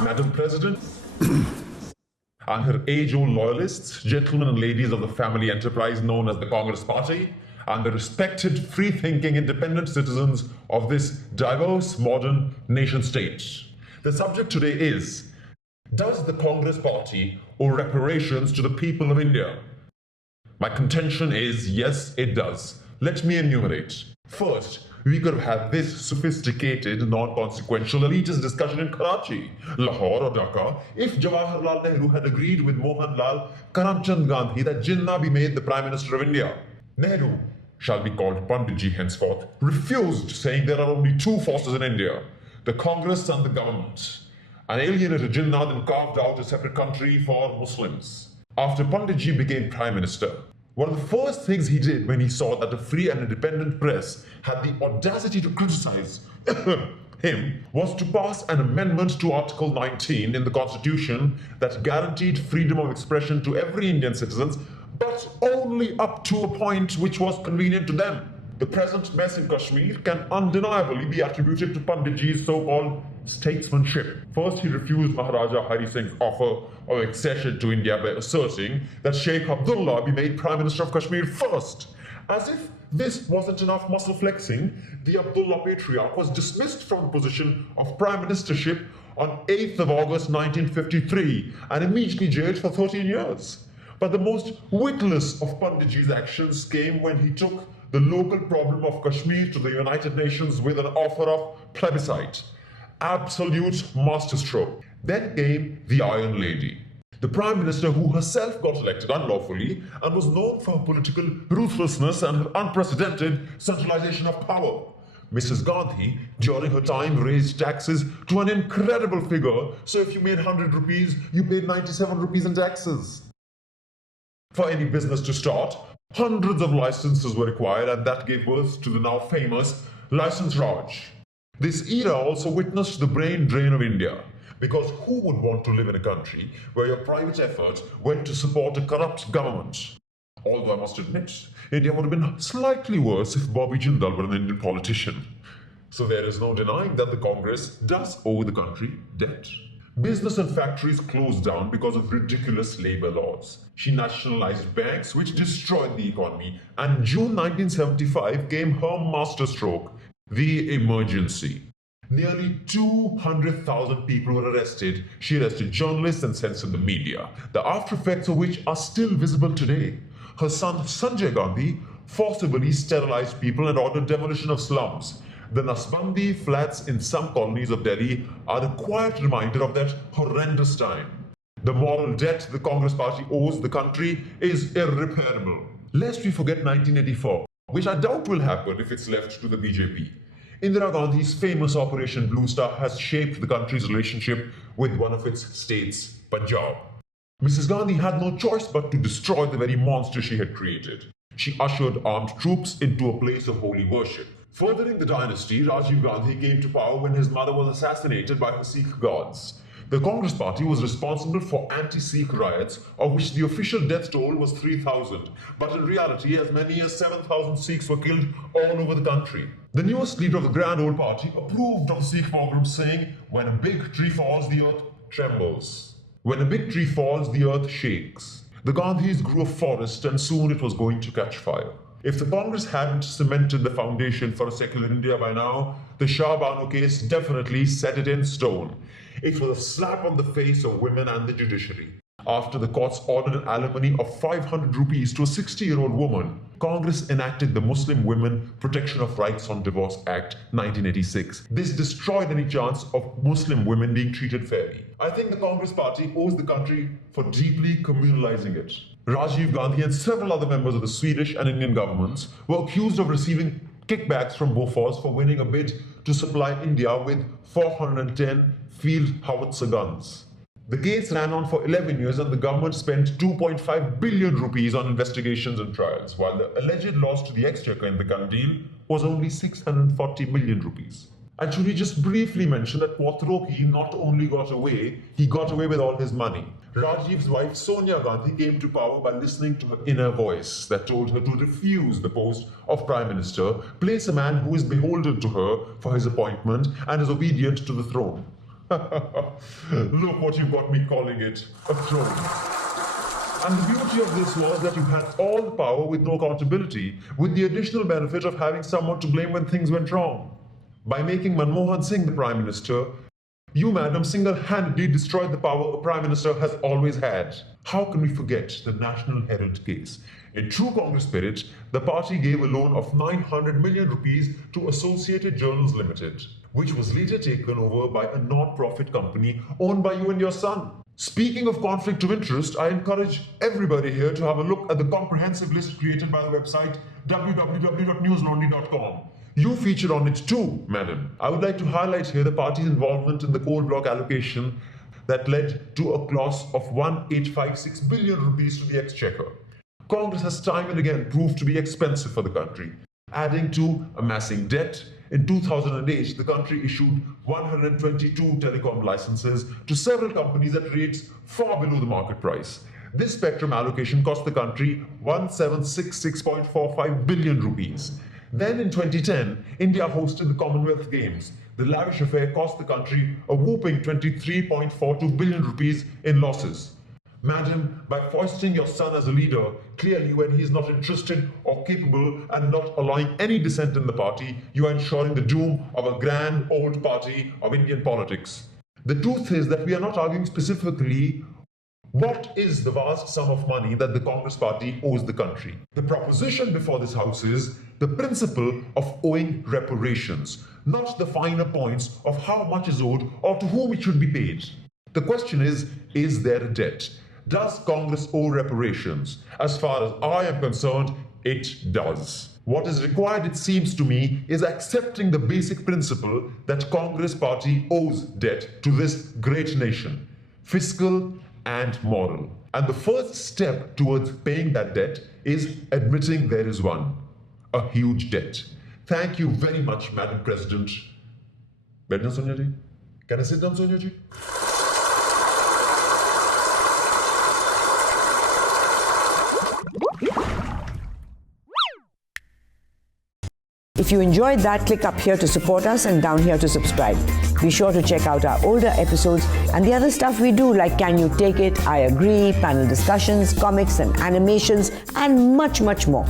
Madam President, and her age-old loyalists, gentlemen and ladies of the family enterprise known as the Congress Party, and the respected, free-thinking, independent citizens of this diverse, modern nation-state. The subject today is, does the Congress Party owe reparations to the people of India? My contention is, yes, it does. Let me enumerate. First, we could have had this sophisticated, non-consequential, elitist discussion in Karachi, Lahore or Dhaka if Jawaharlal Nehru had agreed with Mohanlal Karamchand Gandhi that Jinnah be made the Prime Minister of India. Nehru, shall be called Panditji henceforth, refused, saying there are only two forces in India, the Congress and the government. An alienated Jinnah then carved out a separate country for Muslims. After Panditji became Prime Minister, one of the first things he did when he saw that a free and independent press had the audacity to criticize him was to pass an amendment to Article 19 in the Constitution that guaranteed freedom of expression to every Indian citizen, but only up to a point which was convenient to them. The present mess in Kashmir can undeniably be attributed to Panditji's so-called statesmanship. First, he refused Maharaja Hari Singh's offer of accession to India by asserting that Sheikh Abdullah be made Prime Minister of Kashmir first. As if this wasn't enough muscle flexing, the Abdullah Patriarch was dismissed from the position of Prime Ministership on 8th of August 1953 and immediately jailed for 13 years. But the most witless of Panditji's actions came when he took the local problem of Kashmir to the United Nations with an offer of plebiscite. Absolute masterstroke. Then came the Iron Lady, the Prime Minister who herself got elected unlawfully and was known for her political ruthlessness and her unprecedented centralization of power. Mrs. Gandhi, during her time, raised taxes to an incredible figure, so if you made 100 rupees, you paid 97 rupees in taxes. For any business to start, hundreds of licenses were required, and that gave birth to the now famous License Raj. This era also witnessed the brain drain of India, because who would want to live in a country where your private effort went to support a corrupt government? Although I must admit, India would have been slightly worse if Bobby Jindal were an Indian politician. So there is no denying that the Congress does owe the country debt. Business and factories closed down because of ridiculous labor laws. She nationalized banks, which destroyed the economy, and in June 1975 came her masterstroke, the emergency. Nearly 200,000 people were arrested. She arrested journalists and censored the media, the after effects of which are still visible today. Her son Sanjay Gandhi forcibly sterilized people and ordered demolition of slums. The Nasbandi flats in some colonies of Delhi are a quiet reminder of that horrendous time. The moral debt the Congress Party owes the country is irreparable. Lest we forget 1984, which I doubt will happen if it's left to the BJP. Indira Gandhi's famous Operation Blue Star has shaped the country's relationship with one of its states, Punjab. Mrs. Gandhi had no choice but to destroy the very monster she had created. She ushered armed troops into a place of holy worship. Furthering the dynasty, Rajiv Gandhi came to power when his mother was assassinated by her Sikh guards. The Congress Party was responsible for anti-Sikh riots, of which the official death toll was 3,000, but in reality as many as 7,000 Sikhs were killed all over the country. The newest leader of the Grand Old Party approved of the Sikh program, saying, "When a big tree falls, the earth trembles. When a big tree falls, the earth shakes." The Gandhis grew a forest and soon it was going to catch fire. If the Congress hadn't cemented the foundation for a secular India by now, the Shah Banu case definitely set it in stone. It was a slap on the face of women and the judiciary. After the courts ordered an alimony of 500 rupees to a 60-year-old woman, Congress enacted the Muslim Women Protection of Rights on Divorce Act 1986. This destroyed any chance of Muslim women being treated fairly. I think the Congress Party owes the country for deeply communalizing it. Rajiv Gandhi and several other members of the Swedish and Indian governments were accused of receiving kickbacks from Bofors for winning a bid to supply India with 410 field howitzer guns. The case ran on for 11 years and the government spent 2.5 billion rupees on investigations and trials, while the alleged loss to the exchequer in the gun deal was only 640 million rupees. And should we just briefly mention that Potroki not only got away, he got away with all his money. Rajiv's wife Sonia Gandhi came to power by listening to her inner voice that told her to refuse the post of Prime Minister, place a man who is beholden to her for his appointment and is obedient to the throne. Look what you got me calling it, a throne. And the beauty of this was that you had all the power with no accountability, with the additional benefit of having someone to blame when things went wrong. By making Manmohan Singh the Prime Minister, you, madam, single-handedly destroyed the power a Prime Minister has always had. How can we forget the National Herald case? In true Congress spirit, the party gave a loan of 900 million rupees to Associated Journals Limited, which was later taken over by a non-profit company owned by you and your son. Speaking of conflict of interest, I encourage everybody here to have a look at the comprehensive list created by the website www.newslaundry.com. You featured on it too, madam. I would like to highlight here the party's involvement in the coal block allocation that led to a loss of 1,856 billion rupees to the exchequer. Congress has time and again proved to be expensive for the country, adding to amassing debt. In 2008, the country issued 122 telecom licenses to several companies at rates far below the market price. This spectrum allocation cost the country 1,766.45 billion rupees. Then in 2010, India hosted the Commonwealth Games. The lavish affair cost the country a whopping 23.42 billion rupees in losses. Madam, by foisting your son as a leader, clearly when he is not interested or capable and not allowing any dissent in the party, you are ensuring the doom of a grand old party of Indian politics. The truth is that we are not arguing specifically what is the vast sum of money that the Congress party owes the country. The proposition before this House is the principle of owing reparations, not the finer points of how much is owed or to whom it should be paid. The question is there a debt? Does Congress owe reparations? As far as I am concerned, it does. What is required, it seems to me, is accepting the basic principle that Congress party owes debt to this great nation, fiscal and moral. And the first step towards paying that debt is admitting there is one, a huge debt. Thank you very much, Madam President. Can I sit down, Sonia ji? If you enjoyed that, click up here to support us and down here to subscribe. Be sure to check out our older episodes and the other stuff we do, like Can You Take It, I Agree, panel discussions, comics and animations, and much, much more.